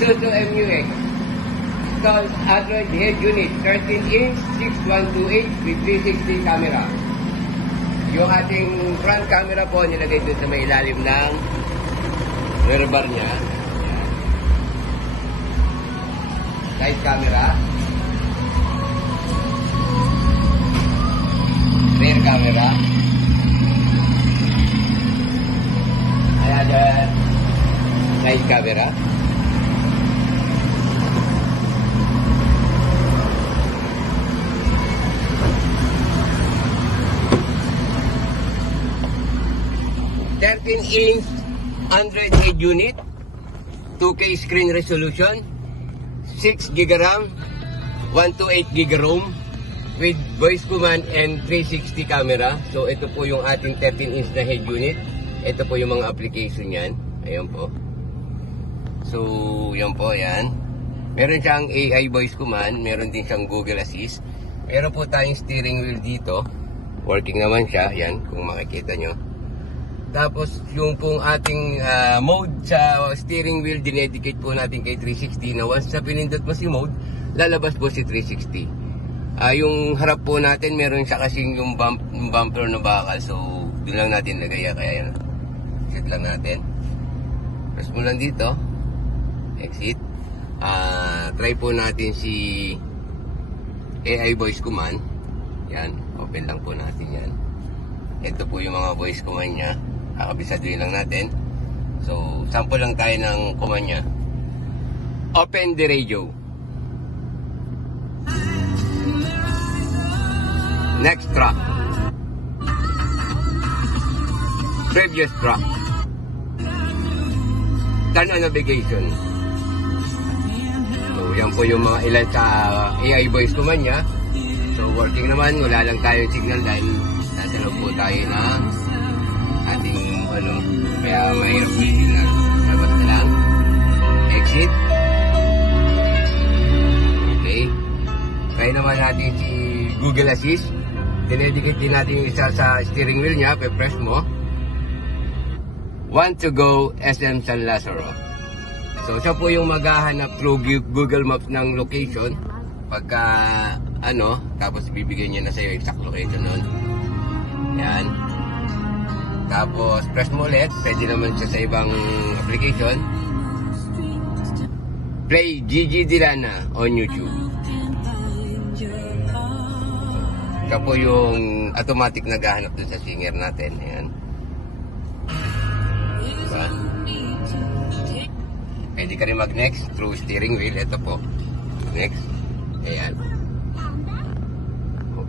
Isuzu MUX. Installed Android head unit, 13-inch, 6128 with 360 camera. Yung ating front camera po, nilagay doon sa may ilalim ng rear bar niya. Side camera. Rear camera. Ayan, side camera. (13-inch) Android head unit, 2K screen resolution, 6 GB RAM, 128 GB ROM with voice command and 360 camera. So ito po yung ating 13-inch na head unit. Ito po yung mga application yan. Ayan po. So yan po, yan. Meron siyang AI voice command, meron din siyang Google Assist. Meron po tayong steering wheel dito. Working naman siya, yan, kung makikita nyo. Tapos yung pong ating mode sa steering wheel, dinedicate po natin kay 360 na once na pinindot mo si mode, lalabas po si 360. Yung harap po natin, meron siya kasing yung bumper na bakal, so doon lang natin lagay, kaya yan. Exit lang natin. Press mo lang dito. Exit. Try po natin si AI voice command. Yan, open lang po natin yan. Ito po yung mga voice command niya. Kakabisaduhin lang natin. So, sample lang tayo ng command niya. Open the radio. Next track. Previous track. Turn on navigation. So, yan po yung mga ilan sa AI voice command niya. So, working naman. Wala lang tayong signal dahil nasa loob po tayo na ating kaya mahirap may signal. Labas na lang. Exit. Okay. Try naman natin si Google Assist. Dinedicate din natin yung isa sa steering wheel niya. Pe-press mo. Want to go SM San Lazaro. So, siya po yung maghahanap through Google Maps ng location. Pagka, tapos bibigyan niya na sa'yo exact location nun. Yan. Tapos, press mo ulit. Pwede naman siya sa ibang application. Play Gigi Dilana on YouTube. Siya po yung automatic naghahanap dun sa singer natin. Ayan. Diba? Pwede ka rin mag-next through steering wheel. Ito po. Next. Ayan.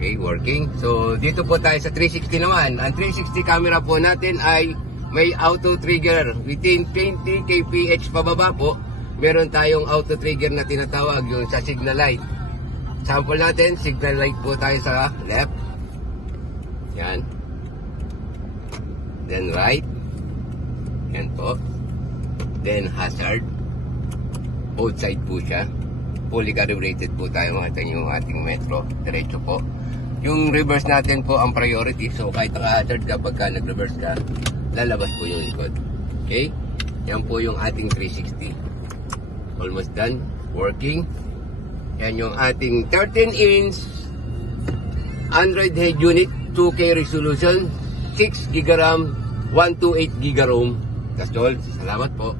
Okay, working. So, dito po tayo sa 360 naman. Ang 360 camera po natin ay may auto trigger. Within 20 kph pababa po, meron tayong auto trigger na tinatawag yung sa signal light. Sample natin, signal light po tayo sa left. Yan. Then right. Yan po. Then hazard. Both side po siya. Fully calibrated po tayo, makita nyo yung ating metro. Diretso po. Yung reverse natin po ang priority. So kahit naka-hazard ka, pagka nag-reverse ka, lalabas po yung likod. Okay? Yan po yung ating 360. Almost done. Working. Yan yung ating 13-inch Android head unit, 2K resolution, 6 GB RAM, 128 GB ROM. That's all. Salamat po.